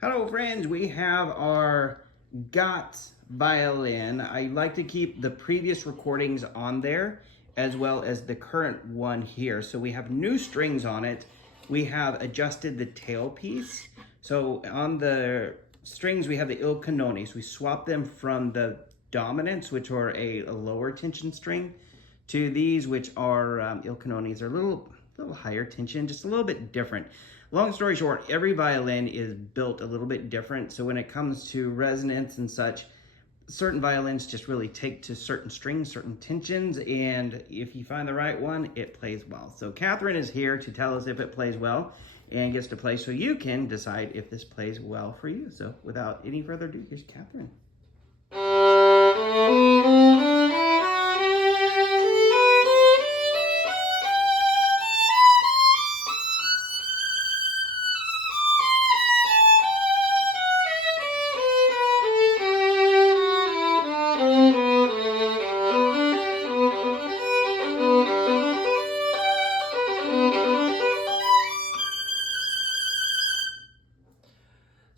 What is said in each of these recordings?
Hello friends, we have our Goetz Violin. I like to keep the previous recordings on there as well as the current one here. So we have new strings on it. We have adjusted the tailpiece. So on the strings we have the Il Cannone. So we swapped them from the dominants, which are a lower tension string, to these, which are Il Cannones. They're a little higher tension, just a little bit different. Long story short, every violin is built a little bit different. So when it comes to resonance and such, certain violins just really take to certain strings, certain tensions, and if you find the right one, it plays well. So Catherine is here to tell us if it plays well and gets to play so you can decide if this plays well for you. So without any further ado, here's Catherine.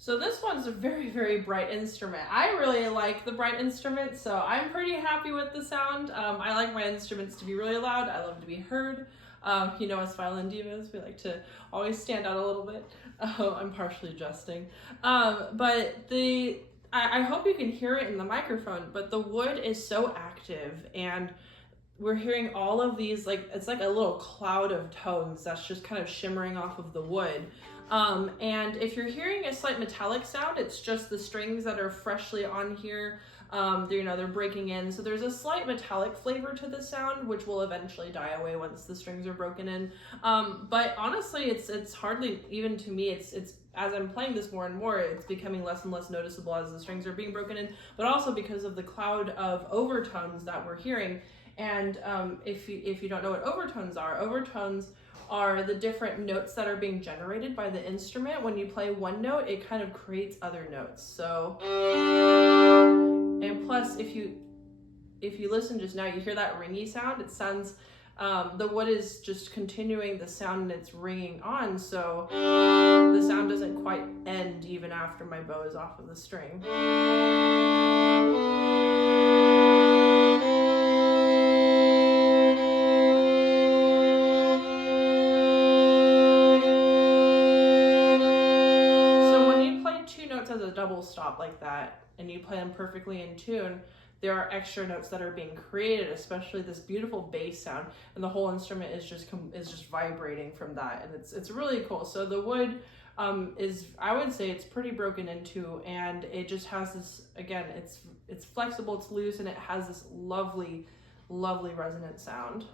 So this one's a very, very bright instrument. I really like the bright instruments, so I'm pretty happy with the sound. I like my instruments to be really loud. I love to be heard. You know, as violin divas, we like to always stand out a little bit. I'm partially jesting. But I hope you can hear it in the microphone, but the wood is so active, and we're hearing all of these, it's like a little cloud of tones that's just kind of shimmering off of the wood. And if you're hearing a slight metallic sound, it's just the strings that are freshly on here. They're breaking in. So there's a slight metallic flavor to the sound, which will eventually die away once the strings are broken in. But honestly, it's hardly, even to me, it's as I'm playing this more and more, it's becoming less and less noticeable as the strings are being broken in, but also because of the cloud of overtones that we're hearing. And if you don't know what overtones are the different notes that are being generated by the instrument. When you play one note, it kind of creates other notes. So, and plus, if you listen just now, you hear that ringy sound. It sounds, the wood is just continuing the sound and it's ringing on. So the sound doesn't quite end even after my bow is off of the string. As a double stop like that, and you play them perfectly in tune, there are extra notes that are being created, especially this beautiful bass sound, and the whole instrument is just vibrating from that, and it's really cool. So the wood is, I would say, it's pretty broken into, and it just has this, again, it's flexible, it's loose, and it has this lovely resonant sound.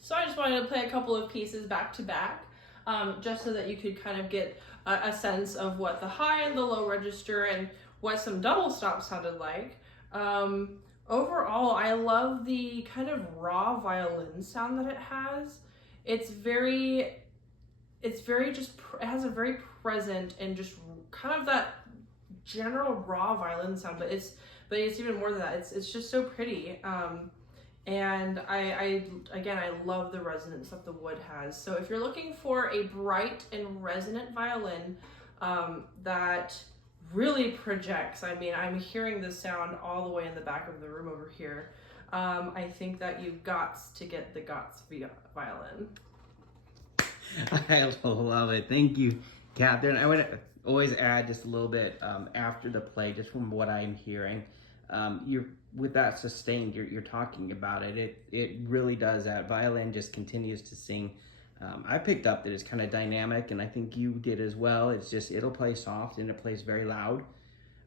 So I just wanted to play a couple of pieces back to back, just so that you could kind of get a sense of what the high and the low register and what some double stops sounded like. Overall, I love the kind of raw violin sound that it has. It's very just, it has a very present and just kind of that general raw violin sound, but it's even more than that. It's just so pretty. And again, I love the resonance that the wood has. So if you're looking for a bright and resonant violin that really projects, I mean, I'm hearing the sound all the way in the back of the room over here. I think that you've got to get the Goetz Violin. I love it. Thank you, Catherine. I would always add just a little bit after the play, just from what I'm hearing. You're with that sustained, you're talking about it. It really does. That violin just continues to sing. I picked up that it's kind of dynamic, and I think you did as well. It's just, it'll play soft and it plays very loud.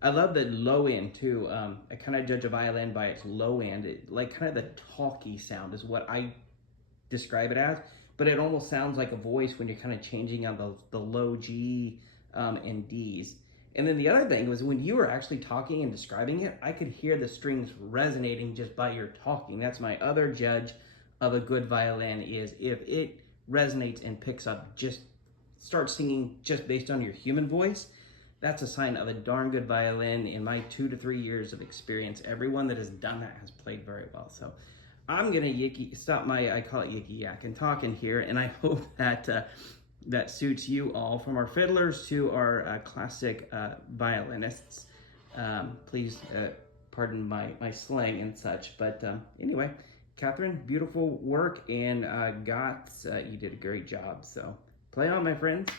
I love the low end too. I kind of judge a violin by its low end. Like kind of the talky sound is what I describe it as. But it almost sounds like a voice when you're kind of changing on the low G and Ds. And then the other thing was when you were actually talking and describing it, I could hear the strings resonating just by your talking. That's my other judge of a good violin, is if it resonates and picks up, just starts singing just based on your human voice, that's a sign of a darn good violin. In my 2 to 3 years of experience, everyone that has done that has played very well. So I'm gonna stop my, I call it yicky yak and talking here, and I hope that that suits you all, from our fiddlers to our classic violinists. Please pardon my slang and such, but anyway, Catherine, beautiful work, and Goetz, you did a great job. So play on, my friends.